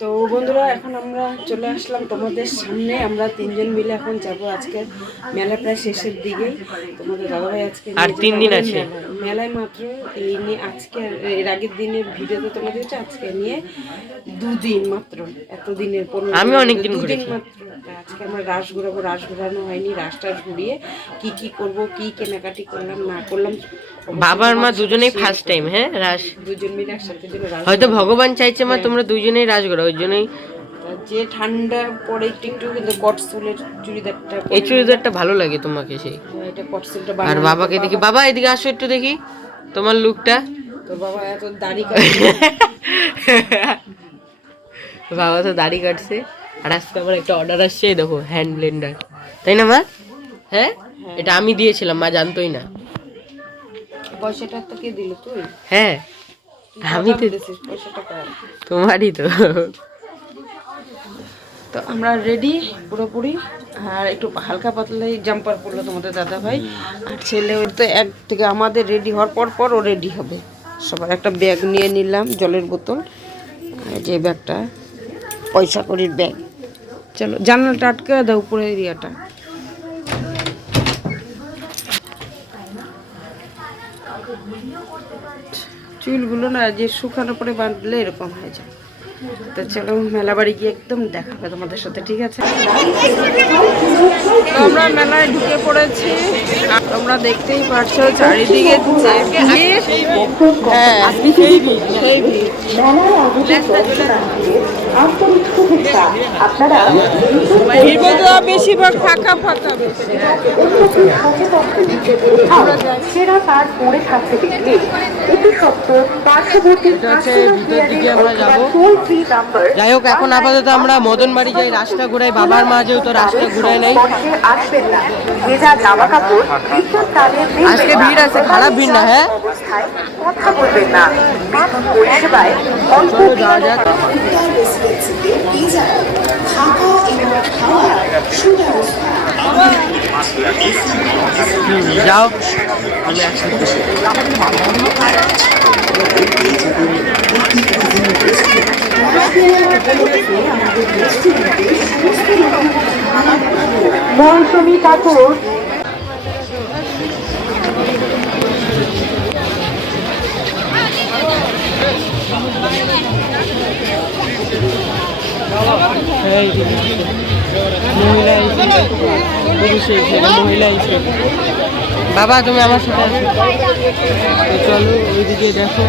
তো বন্ধুরা এখন আমরা চলে আসলাম তোমাদের সামনে। আমরা তিনজন মিলে এখন যাব আজকে মেলা প্রায় শেষের দিকে। তোমাদের দাদাভাই আজকে আর তিন দিন আছে। মেলায়। মাত্র এই নিয়ে আজকে এর আগের দিনের ভিডিওতে তোমাদের হচ্ছে আজকে নিয়ে দুদিন মাত্র এতদিনের পনেরো আমি অনেক দিন ঘুরেছি। মাত্র। আজকে আমরা রাস ঘুরাবো রাস ঘুরানো হয়নি রাস টাস ঘুরিয়ে কি কি করব কি কেনাকাটি করলাম না করলাম বাবার মা দুজনেই ফার্স্ট টাইম হ্যাঁ রাস। দুজন মিলে একসাথে হয়তো ভগবান চাইছে মা তোমরা দুজনেই রাস করো ওই জন্যই যে ঠান্ডা পরে একটু একটু কিন্তু কটসুলের চুড়িদারটা এই চুড়িদারটা ভালো লাগে তোমাকে সেই। পরে এটা কটসুলটা আর বাবাকে দেখি বাবা এদিকে আসো একটু দেখি তোমার লুকটা তো বাবা এত দাড়ি কাটছে। বাবা তো দাড়ি কাটছে। আর আজকে আমার একটা অর্ডার আসছে দেখো হ্যান্ড ব্লেন্ডার তাই না মা? হ্যাঁ। এটা আমি দিয়েছিলাম মা জানতোই না। পয়সাটা তো কে দিল তুই? হ্যাঁ। আমি তো? তোমারই তো। তো আমরা রেডি পুরোপুরি। আর একটু হালকা পাতলাই জাম্পার পরলো তোমাদের দাদা ভাই। আর ছেলে ওর তো এক থেকে আমাদের রেডি হওয়ার পর পর ও রেডি হবে। সবার একটা ব্যাগ নিয়ে নিলাম জলের বোতল। যে ব্যাগটা পয়সা করির ব্যাগ চলো জানালাটা আটকে দাও উপরে এরিয়াটা। চুলগুলো না যে শুকানো পরে বাঁধলে এরকম হয়ে যায়। তো চলো মেলা বাড়ি গিয়ে একদম দেখা হবে তোমাদের সাথে, ঠিক আছে? আমরা মেলায় ঢুকে পড়েছি। তোমরা দেখতেই পারছ চারিদিকে হ্যাঁ বেশিরভাগ ফাঁকা ফাঁকা সেরা পড়ে থাকতে দেখলে পার্শ্ববর্তী নাম্বার যাই হোক এখন আপাতত আমরা মদন বাড়ি যাই রাস্তা ঘুরাই বাবার মা যেহেতু রাস্তা ঘুরাই নাই। আসবেন না। ভেজা জামা কাপড় বিদ্যুৎ তারে আজকে ভিড় আছে, খারাপ ভিড় না, হ্যাঁ? কথা বলবেন না। বিদ্যুৎ পরিষেবায় অল্প যাক হুম, যাও আমি একসাথে মৌসুমী কাপড় এই মহিলা হিসেবে মহিলা হিসেবে বাবা, তুমি আমার সাথে আসো। চলো, ওইদিকে দেখো।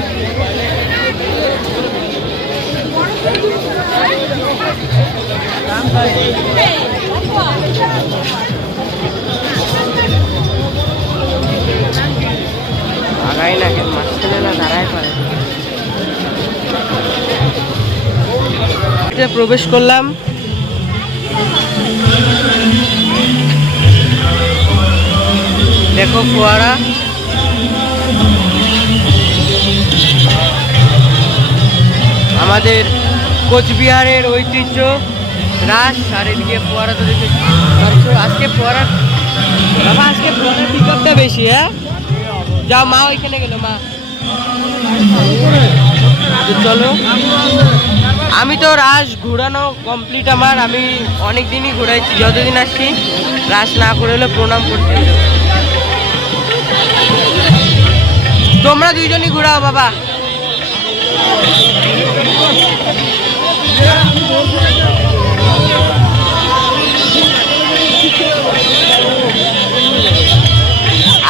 আগাই না কেন? মাঝখানে না দাঁড়ায় পারে প্রবেশ করলাম। দেখো ফোয়ারা। আমাদের কোচবিহারের ঐতিহ্য রাস, আর এদিকে ফোয়ারা তো দেখে আজকে ফোয়ারা বাবা, আজকে ফোয়ারার পিক আপটা বেশি হ্যাঁ? যাও মা ওইখানে গেল, মা। চলো। আমি তো রাস ঘোরানো কমপ্লিট আমার। আমি অনেক দিনই ঘুরাইছি, যতদিন আসছি, রাস না করে হলে প্রণাম করতে তোমরা দুইজনই ঘুরাও বাবা।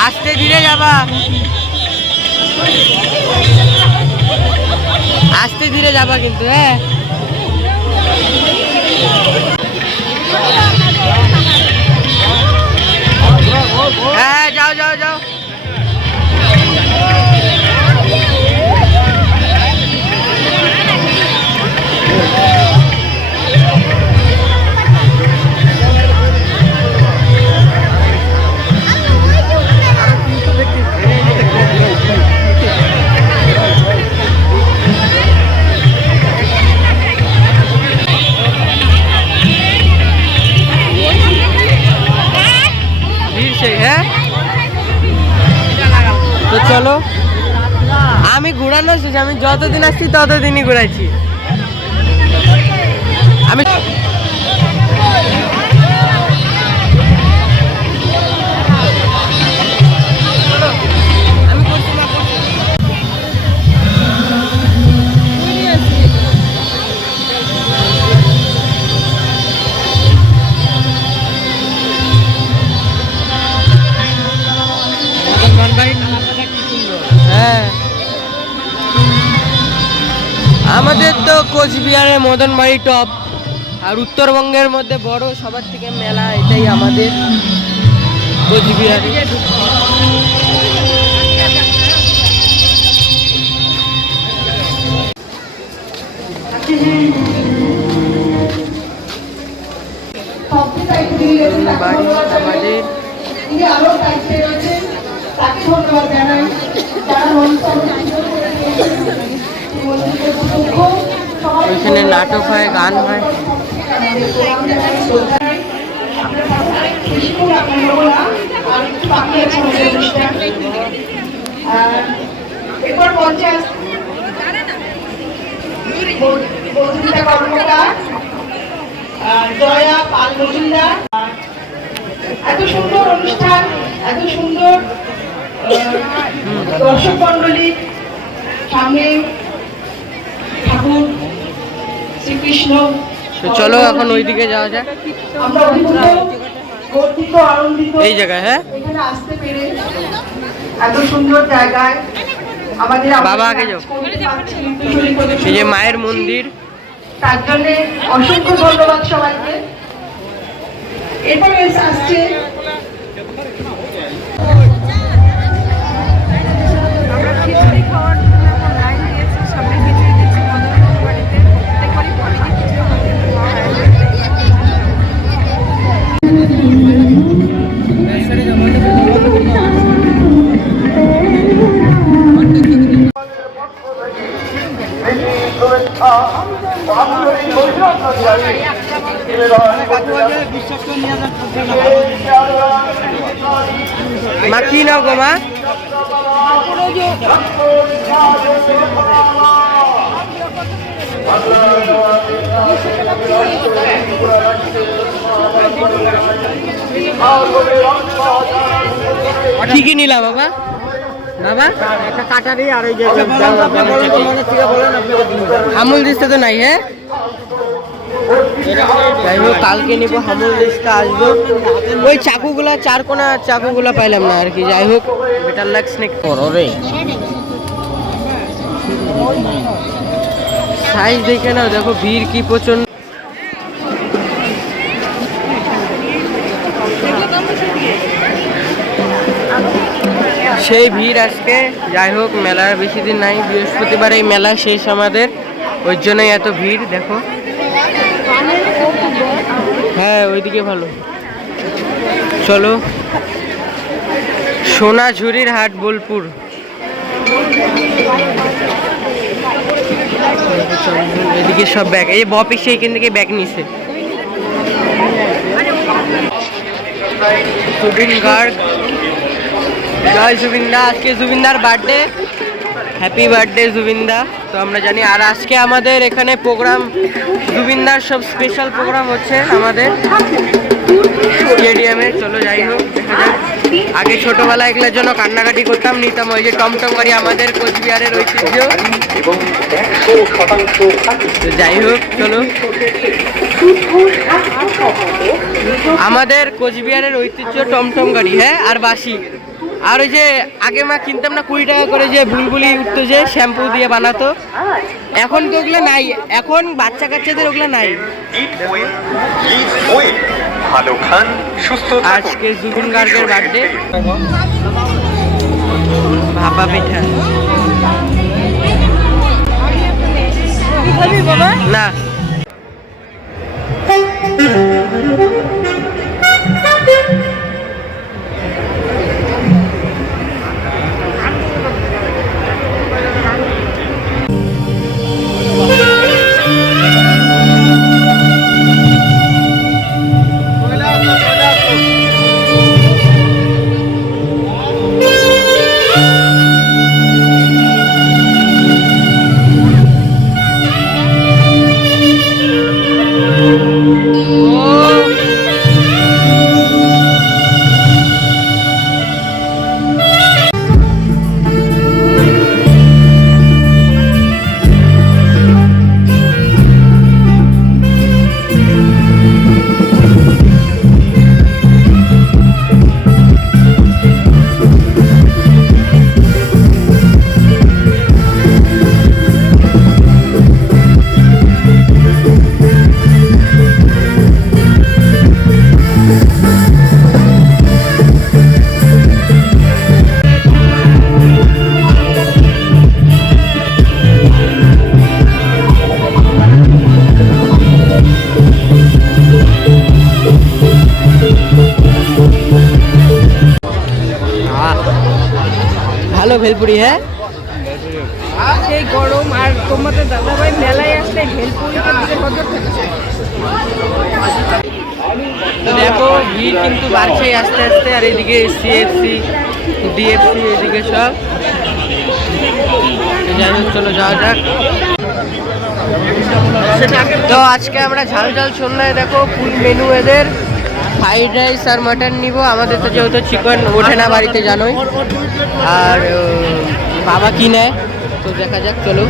আস্তে ধীরে যাবা। ধীরে যাবা কিন্তু হ্যাঁ? আমি যতদিন আসছি ততদিনই ঘুরাইছি। আমি হ্যাঁ। কোচবিহারের মদনবাড়ি টপ আর উত্তরবঙ্গের মধ্যে বড় সবার থেকে মেলা এটাই আমাদের কোচবিহারে। আমাদের ওইখানে নাটক হয়, গান হয়। জয়া পাল মজুমদার এত সুন্দর অনুষ্ঠান, এত সুন্দর দর্শক মন্ডলী সামনে ঠাকুর শ্রীকৃষ্ণ তো চলো এখন ওইদিকে যাওয়া যাক। আমরা অভিভূত আনন্দিত। এই জায়গায় হ্যাঁ? এখানে আসতে পেরে এত সুন্দর জায়গায় আমাদের বাবা আগে যাও। এই যে মায়ের মন্দির। তার জন্য অসংখ্য ধন্যবাদ সবাইকে। এরপরে এসে আসছে মা কি নাও গো কি কি নিলা বাবা? বাবা? একটা কাটারি আর এই যে আমুল দিস্তা তো নাই হ্যাঁ? যাই হোক কালকে নিবো হামুল দিস্তা আসব। ওই চাকুগুলা চার কোনা চাকুগুলা পাইলাম না আর কি যাই হোক। বেটার লাগ স্নেক করো রে। সাইজ দেখে নাও দেখো ভিড় কি প্রচণ্ড। সেই ভিড় আজকে। যাই হোক মেলার বেশি দিন নাই, বৃহস্পতিবার এই মেলা শেষ আমাদের। ওই জন্যই এত ভিড়, দেখো। হ্যাঁ ওইদিকে ভালো। চলো। সোনাঝুরির হাট, বোলপুর। এদিকে সব ব্যাগ, এই বপ এসে এখান থেকে ব্যাগ নিছে। জুবিন গার্গ জয় জুবিনদা, আজকে জুবিনদার বার্থডে হ্যাপি বার্থডে জুবিনদা। তো আমরা জানি, আর আজকে আমাদের এখানে প্রোগ্রাম জুবিনদার সব স্পেশাল প্রোগ্রাম হচ্ছে আমাদের স্টেডিয়ামে চলো যাই হোক, দেখা যাক। আগে ছোটবেলায় এগুলোর জন্য কান্নাকাটি করতাম, নিতাম ওই যে টমটম গাড়ি আমাদের কোচবিহারের ঐতিহ্য। যাই হোক, চলো। আমাদের কোচবিহারের ঐতিহ্য টমটম গাড়ি হ্যাঁ আর বাসি আর ওই যে আগে মা কিনতাম না কুড়ি টাকা করে যে বুলবুলি উঠতো যে শ্যাম্পু দিয়ে বানাতো। এখন তো ওগুলো নাই। এখন বাচ্চা কাচ্চাদের ওগুলো নাই। ভালো খান সুস্থ আজকে জুবিন গার্গের বার্থডে ভাপা পিঠা। না। ভেলপুরি হ্যাঁ? সেই গরম আর তোমাদের দাদাভাই মেলায় আসলে দিকে নজর দেখো ভিড় কিন্তু বাড়ছেই আস্তে আস্তে আর এদিকে সিএফসি ডিএফসি এদিকে সব। যাই হোক চলো যাওয়া যাক। তো আজকে আমরা ঝাল ঝাল সন্ধ্যায় দেখো ফুল মেনু এদের। ফ্রাইড রাইস আর মাটন নিব। আমাদের তো যেহেতু চিকেন ওঠে না বাড়িতে, জানোই। আর বাবা কি নেয়? তো দেখা যাক, চলো।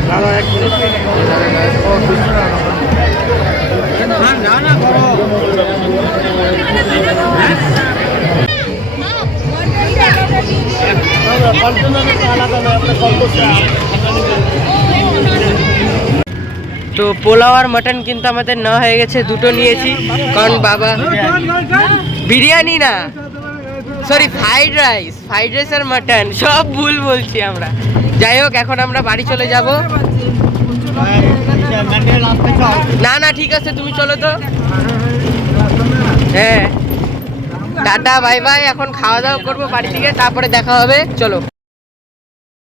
তো পোলাও আর মাটন কিন্তু আমাদের না হয়ে গেছে। দুটো নিয়েছি, কারণ বাবা বিরিয়ানি না? Sorry fried rice fried rice আর মাটন সব ভুল বলছি আমরা। যাই হোক, এখন আমরা বাড়ি চলে যাব। না না, ঠিক আছে, তুমি চলো তো। হ্যাঁ। টাটা বাই বাই এখন খাওয়া দাওয়া করব বাড়ি থেকে, তারপরে দেখা হবে। চলো।